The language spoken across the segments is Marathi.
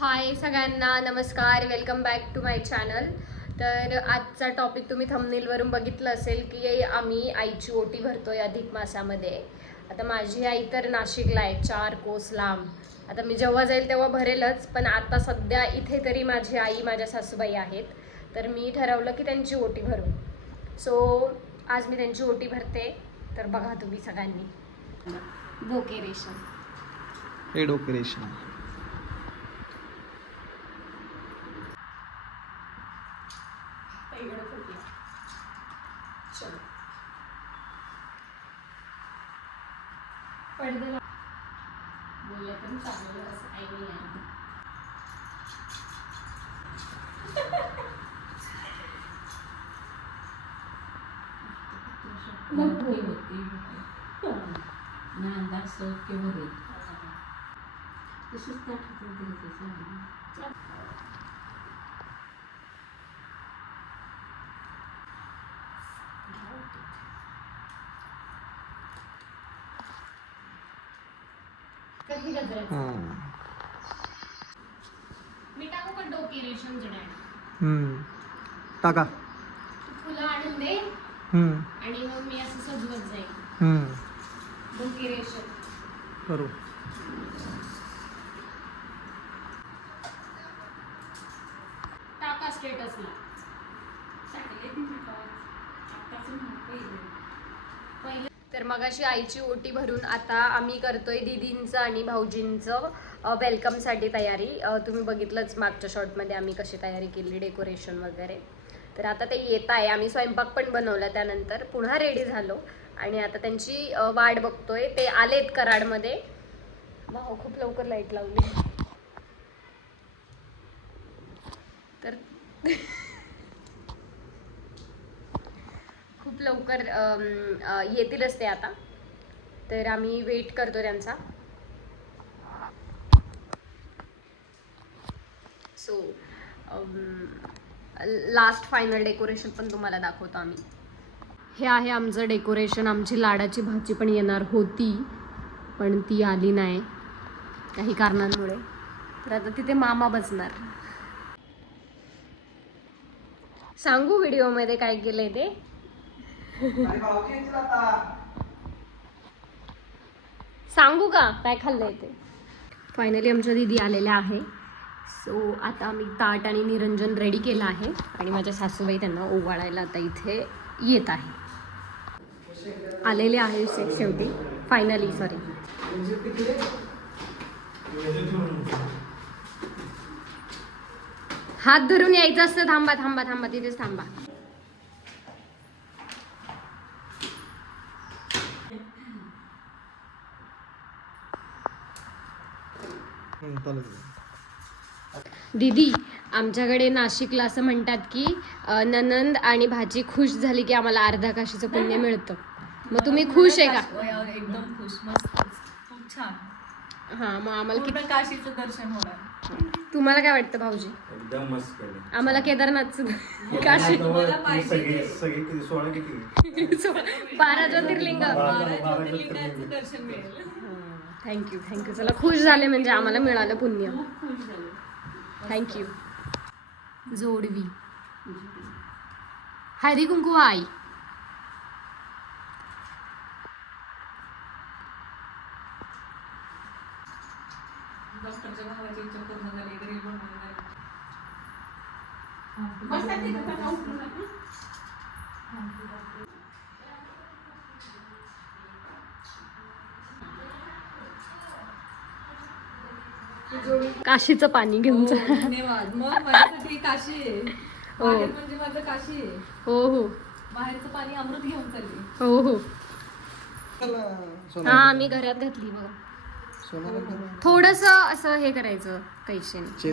हाय सगळ्यांना नमस्कार, welcome back to my channel. तर आजचा टॉपिक तुम्ही थंबनेलवरून बघितलं असेल की आम्ही आईची ओटी भरतोय अधिक मासामध्ये. आता माझी आई तर नाशिकला आहे, 4 कोस लांब. आता मी जेव्हा जाईल तेव्हा भरेलच, पण आता सध्या इथे तरी माझी आई माझ्या सासूबाई आहेत, तर मी ठरवलं की त्यांची ओटी भरू. सो आज मी त्यांची ओटी भरते, तर बघा तुम्ही सगळ्यांनी. बोके रेशम हे डोके रेशम. पडदे बोलले तर चांगलं असं काही नाही आहे. मी टाकू का डोकी रेशम जडा? टाका. फुलं आणून दे आणि मग मी असं सजवत जाईल. डोकी रेशम करू. टाका स्टेटसला. तर मगाशी आईची ओटी भरून आता आम्ही करतोय दीदींचं आणि भाऊजींचं वेलकमसाठी तयारी. तुम्ही बघितलंच मागच्या शॉर्टमध्ये आम्ही कशी तयारी केली, डेकोरेशन वगैरे. तर आता ते येत आहे, आम्ही स्वयंपाक पण बनवला, त्यानंतर पुन्हा रेडी झालो आणि आता त्यांची वाट बघतोय. ते आलेत कराडमध्ये. भाऊ खूप लवकर लाईट लावली तर खूप लवकर येतीलच ते आता. तर आम्ही वेट करतो त्यांचा. सो लास्ट फायनल डेकोरेशन पण तुम्हाला दाखवतो आम्ही. हे आहे आमचं डेकोरेशन. आमची लाडाची भाची पण येणार होती, पण ती आली नाही काही कारणांमुळे. तर आता तिथे मामा बसणार. सांगू व्हिडिओमध्ये काय केलंय ते? सांगू का काय खाल्लंय ते? फायनली आमच्या दीदी आलेल्या आहे. सो आता आम्ही ताट आणि निरंजन रेडी केलं आहे आणि माझ्या सासूबाई त्यांना ओवाळायला आता इथे येत आहे. आलेले आहे शेवटी फायनली. सॉरी, हात धरून यायचं असतं. थांबा थांबा थांबा, तिथेच थांबा. दीदी, आमच्याकडे नाशिकला असं म्हणतात की ननंद आणि भाची खुश झाली की आम्हाला अर्धा काशीचं पुण्य मिळतं. मग तुम्ही खुश आहे का? एकदम खुश, मस्त, खूप छान. हा, मग आम्हाला पूर्ण काशीचं दर्शन होणार. तुम्हाला काय वाटतं भाऊजी? एकदम मस्त केलं. आम्हाला केदारनाथचं काशी. तुम्हाला पाहिजे ते. सगळे किती 16 किती 12 ज्योतिर्लिंग. 12 ज्योतिर्लिंगाचं दर्शन मिळेल. Thank you thank you. चला, खुश झाले म्हणजे आम्हाला मिळालं पुण्य. खूप खुश झाले. थँक्यू. जोडवी हळदी कुंकू आई. डॉक्टरच्या भावाची इच्छा पूर्ण झाली, घरी बनवून झाली. काशीचं पाणी घेऊन जा. धन्यवाद. मग माझ्यासाठी काशी आहे. बाहेर म्हणजे माझं काशी आहे. हो हो बाहेरचं पाणी अमृत घेऊन चालली. हो हो. हा, आम्ही घरात घातली बघा. थोडस असं हे करायचं कैशेने.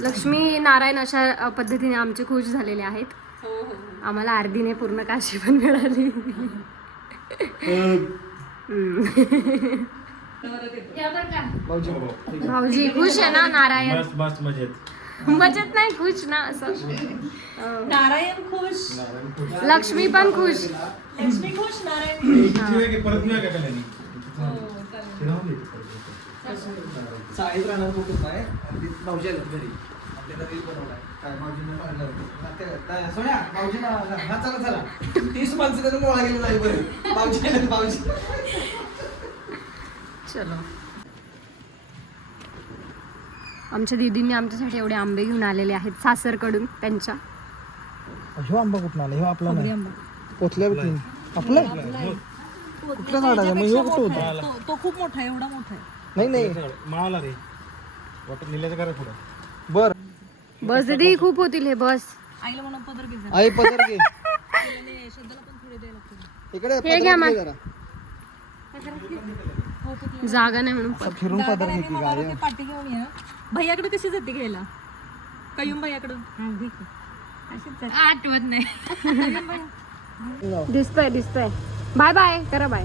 लक्ष्मी नारायण अशा पद्धतीने आमचे खुश झालेले आहेत. हो हो. आम्हाला अर्धीने पूर्ण काशी पण मिळाली. भाऊजी खुश आहे ना? नारायण मस्त मस्त मजेत. मजेत नाही, खुश ना असं. नारायण खुश, लक्ष्मी पण खुश. लक्ष्मी खुश, नारायण खुश. परत हो, चालेल. शाळेत राहणार कुठून नाही आणि ती भाऊजी आलं घरी आपल्याला रील बनवलाय काय भाऊजींना पाहिलं सोन्या भाऊजीला हा चला चला 30 माणसं त्यानं गोळा गेली नाही बरं भाऊजी आले भाऊजी चलो आमच्या दीदींनी आमच्यासाठी एवढे आंबे घेऊन आलेले आहेत सासरकडून त्यांच्या. ह्यो आंबा कुठून आला ह्यो आपला नाही पोचल्या आपला कुठल्या झाडाचा मग ह्यो कुठं होता तो खूप मोठा आहे, एवढा मोठा आहे. नाही नाही माळाला रे वाटत निल्याचं करा पुढं बर बस दीदी खूप होतील हे बस. आईला म्हणून पदर घे जा. आई पदर घे आणि श्रद्धाला पण थोडे द्यायला लागते. इकडे हे पदर घ्या घे मग. जरा जागा नाही म्हणून फिरून पदर घे की मला गाडी ते पाठी घेऊन ये. भैयाकडे कशी जाते घ्यायला? कयूम भैयाकडून आठवत नाही. दिसतंय बाय बाय करा बाय.